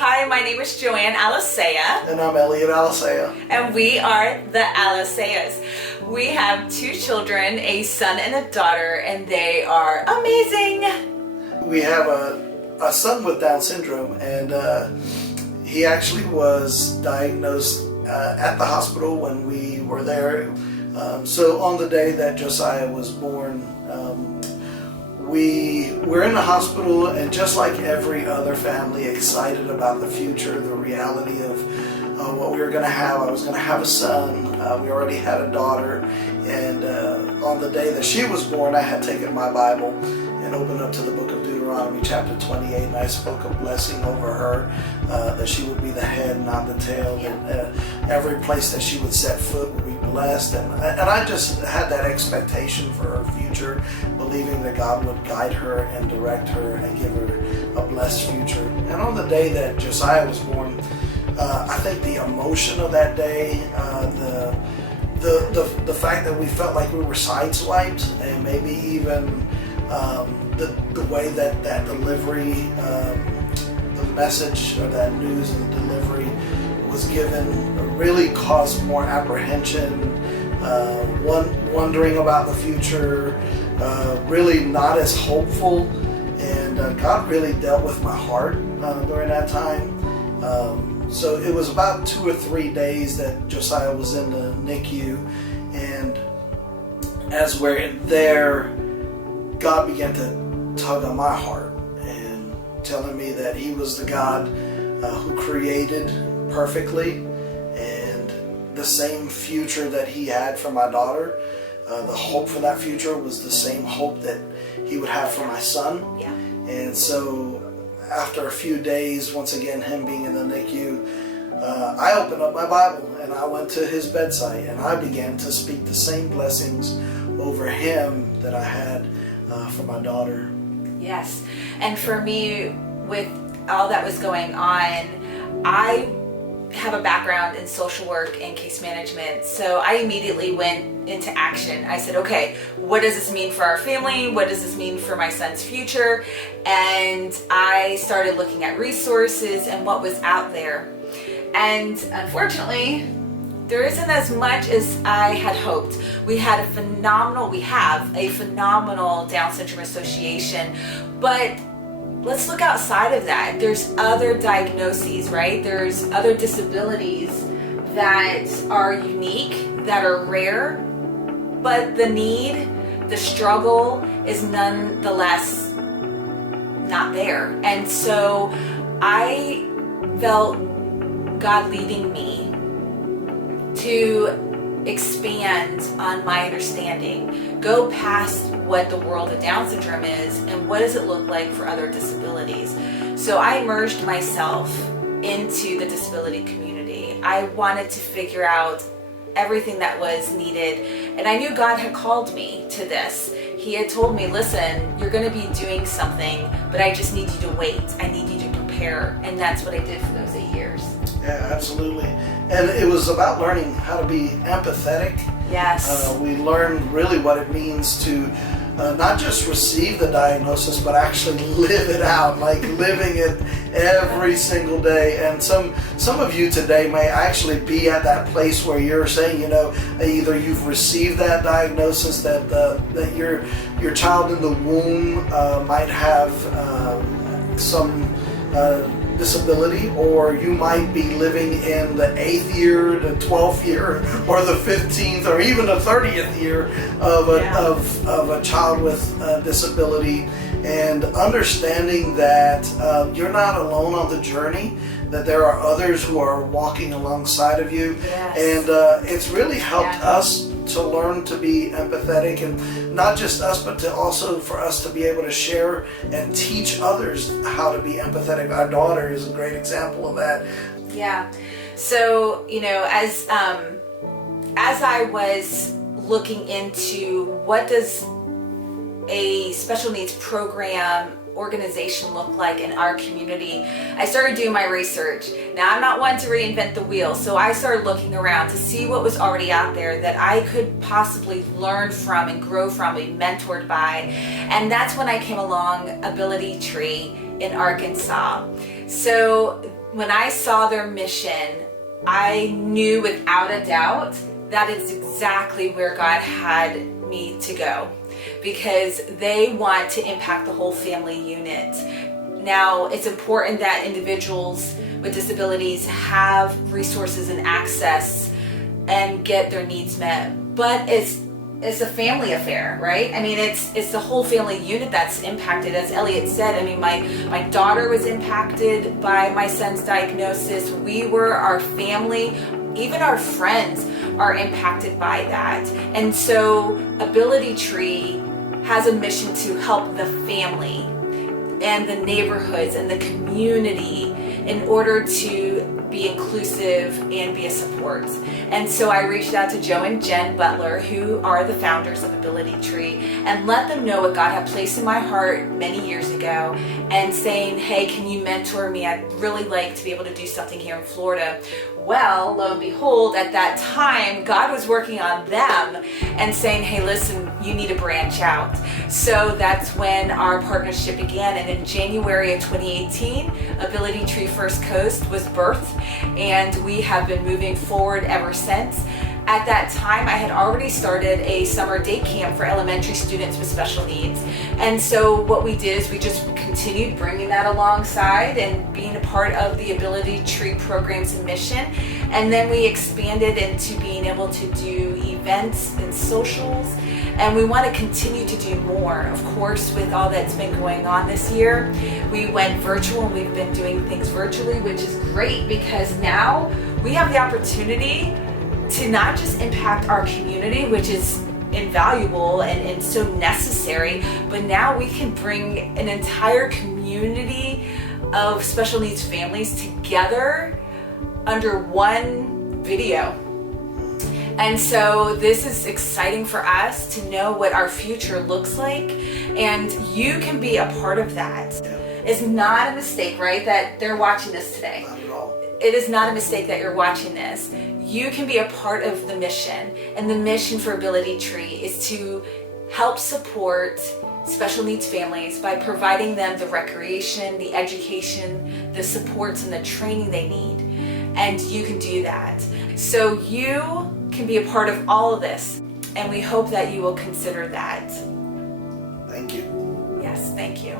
Hi, my name is Joanne Alicea. And I'm Eliut Alicea. And we are the Aliceas. We have 2 children, a son and a daughter, and they are amazing. We have a son with Down syndrome, and he actually was diagnosed at the hospital when we were there. So on the day that Josiah was born, we were in the hospital, and just like every other family, excited about the future, the reality of what we were going to have. I was going to have a son. We already had a daughter, and on the day that she was born, I had taken my Bible and opened up to the book of Deuteronomy chapter 28, and I spoke a blessing over her, that she would be the head, not the tail, that every place that she would set foot would be blessed, and I just had that expectation for her future, believing that God would guide her and direct her and give her a blessed future. And on the day that Josiah was born, I think the emotion of that day, the fact that we felt like we were sideswiped, and maybe even the way that delivery, the message or that news and delivery was given really caused more apprehension, wondering about the future, really not as hopeful, and God really dealt with my heart during that time. So it was about 2 or 3 days that Josiah was in the NICU, and as we're there, God began to tug on my heart and telling me that He was the God who created perfectly, and the same future that He had for my daughter, the hope for that future was the same hope that He would have for my son. Yeah. And so after a few days, once again, him being in the NICU, I opened up my Bible and I went to his bedside and I began to speak the same blessings over him that I had for my daughter. Yes. And for me, with all that was going on, I have a background in social work and case management, so I immediately went into action. I said, okay, what does this mean for our family? What does this mean for my son's future? And I started looking at resources and what was out there. And unfortunately, there isn't as much as I had hoped. We have a phenomenal Down Syndrome Association, but let's look outside of that. There's other diagnoses, right? There's other disabilities that are unique, that are rare, but the need, the struggle is nonetheless not there. And so I felt God leading me to expand on my understanding, go past what the world of Down syndrome is and what does it look like for other disabilities. So I immersed myself into the disability community. I wanted to figure out everything that was needed, and I knew God had called me to this. He had told me, listen, you're going to be doing something, but I just need you to wait. I need you to prepare, and that's what I did for those 8 years. Yeah, absolutely. And it was about learning how to be empathetic. Yes. We learned really what it means to not just receive the diagnosis, but actually live it out, like living it every single day. And some of you today may actually be at that place where you're saying, either you've received that diagnosis, that your child in the womb might have some disability, or you might be living in the 8th year, the 12th year, or the 15th, or even the 30th year of a child with a disability, and understanding that you're not alone on the journey, that there are others who are walking alongside of you. Yes. And it's really helped us to learn to be empathetic, and not just us, but to also for us to be able to share and teach others how to be empathetic. Our daughter is a great example of that. Yeah. So, as I was looking into what does a special needs program organization look like in our community, I started doing my research. Now, I'm not one to reinvent the wheel, so I started looking around to see what was already out there that I could possibly learn from and grow from, be mentored by. And that's when I came along Ability Tree in Arkansas. So when I saw their mission, I knew without a doubt that it's exactly where God had me to go, because they want to impact the whole family unit. Now, it's important that individuals with disabilities have resources and access and get their needs met, but it's a family affair, right? I mean, it's the whole family unit that's impacted. As Eliut said, I mean, my daughter was impacted by my son's diagnosis. We were, our family, even our friends are impacted by that. And so Ability Tree has a mission to help the family and the neighborhoods and the community in order to be inclusive and be a support. And so I reached out to Joe and Jen Butler, who are the founders of Ability Tree, and let them know what God had placed in my heart many years ago, and saying, hey, can you mentor me? I'd really like to be able to do something here in Florida. Well, lo and behold, at that time, God was working on them and saying, hey, listen, you need to branch out. So that's when our partnership began. And in January of 2018, Ability Tree First Coast was birthed, and we have been moving forward ever since. At that time, I had already started a summer day camp for elementary students with special needs. And so what we did is we just continued bringing that alongside and being a part of the Ability Tree programs and mission. And then we expanded into being able to do events and socials. And we want to continue to do more. Of course, with all that's been going on this year, we went virtual and we've been doing things virtually, which is great because now we have the opportunity to not just impact our community, which is invaluable and so necessary, but now we can bring an entire community of special needs families together under one video. And so this is exciting for us to know what our future looks like, and you can be a part of that. It's not a mistake, right, that they're watching this today. Not at all. It is not a mistake that you're watching this. You can be a part of the mission, and the mission for Ability Tree is to help support special needs families by providing them the recreation, the education, the supports, and the training they need. And you can do that. So you can be a part of all of this, and we hope that you will consider that. Thank you. Yes, thank you.